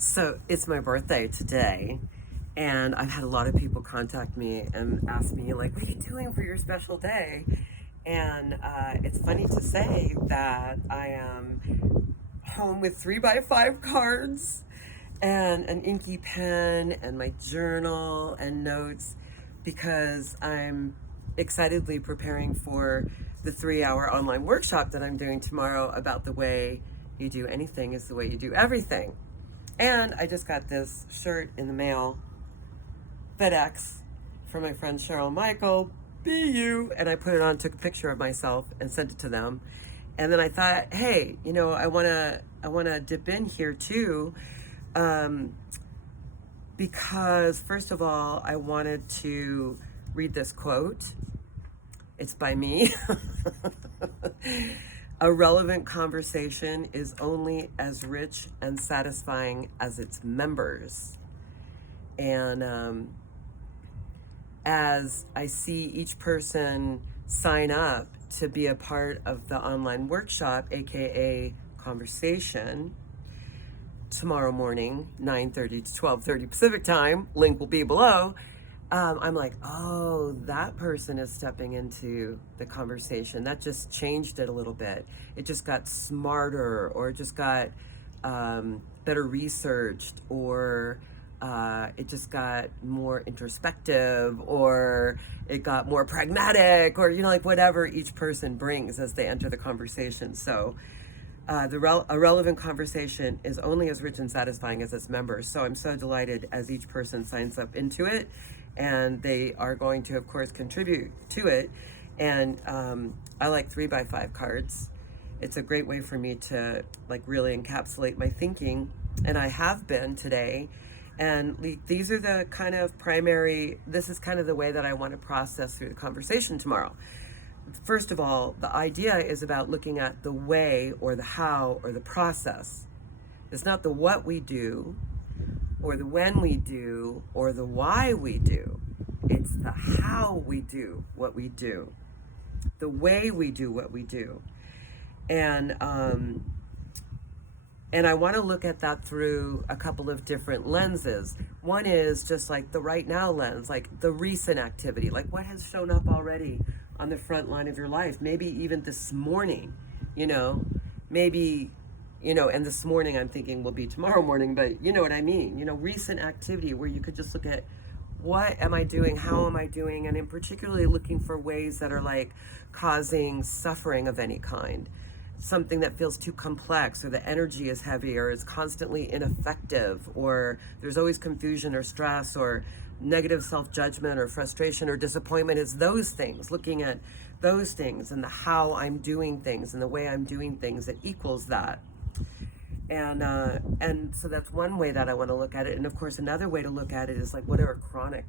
So it's my birthday today, and I've had a lot of people contact me and ask me, like, what are you doing for your special day? And it's funny to say that I am home with 3x5 cards and an inky pen and my journal and notes because I'm excitedly preparing for the 3 hour online workshop that I'm doing tomorrow about the way you do anything is the way you do everything. And I just got this shirt in the mail, FedEx, from my friend Cheryl Michael, BU, and I put it on, took a picture of myself and sent it to them. And then I thought, hey, I wanna dip in here too, because first of all, I wanted to read this quote. It's by me. A relevant conversation is only as rich and satisfying as its members. And as I see each person sign up to be a part of the online workshop, aka conversation, tomorrow morning, 9:30 to 12:30 Pacific time, link will be below. I'm like, oh, that person is stepping into the conversation. That just changed it a little bit. It just got smarter, or it just got better researched, or it just got more introspective, or it got more pragmatic, or, like whatever each person brings as they enter the conversation. So a relevant conversation is only as rich and satisfying as its members. So I'm so delighted as each person signs up into it, and they are going to, of course, contribute to it. And I like 3x5 cards. It's a great way for me to really encapsulate my thinking, and I have been today. And these are the kind of this is kind of the way that I want to process through the conversation tomorrow. First of all, the idea is about looking at the way, or the how, or the process. It's not the what we do, or the when we do, or the why we do. It's the how we do what we do, the way we do what we do. And I want to look at that through a couple of different lenses. One is just like the right now lens, like the recent activity, like what has shown up already on the front line of your life, maybe even this morning, maybe, and this morning I'm thinking will be tomorrow morning, but you know what I mean, recent activity where you could just look at what am I doing, how am I doing, and in particularly looking for ways that are causing suffering of any kind. Something that feels too complex, or the energy is heavy, or is constantly ineffective, or there's always confusion or stress or negative self-judgment or frustration or disappointment. Is those things, looking at those things and the how I'm doing things and the way I'm doing things that equals that. And so that's one way that I want to look at it. And of course, another way to look at it is what are chronic?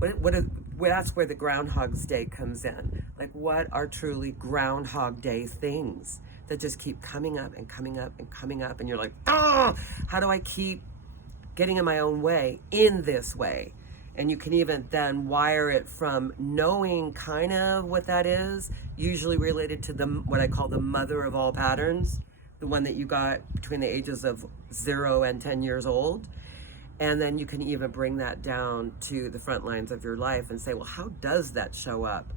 That's where the Groundhog's Day comes in. What are truly Groundhog Day things that just keep coming up and coming up and coming up, and you're like, how do I keep getting in my own way in this way? And you can even then wire it from knowing kind of what that is, usually related to what I call the mother of all patterns, the one that you got between the ages of 0 and 10 years old. And then you can even bring that down to the front lines of your life and say, well, how does that show up?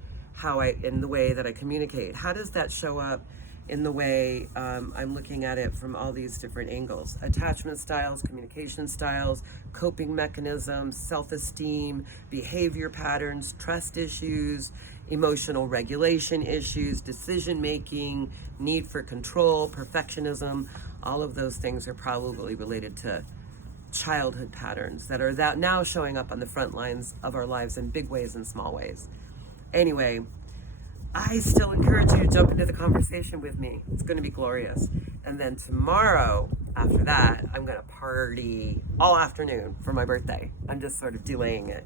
In the way that I communicate? How does that show up in the way I'm looking at it from all these different angles? Attachment styles, communication styles, coping mechanisms, self-esteem, behavior patterns, trust issues, emotional regulation issues, decision-making, need for control, perfectionism. All of those things are probably related to childhood patterns that are now showing up on the front lines of our lives in big ways and small ways. Anyway, I still encourage you to jump into the conversation with me. It's going to be glorious. And then tomorrow, after that, I'm going to party all afternoon for my birthday. I'm just sort of delaying it.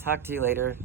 Talk to you later.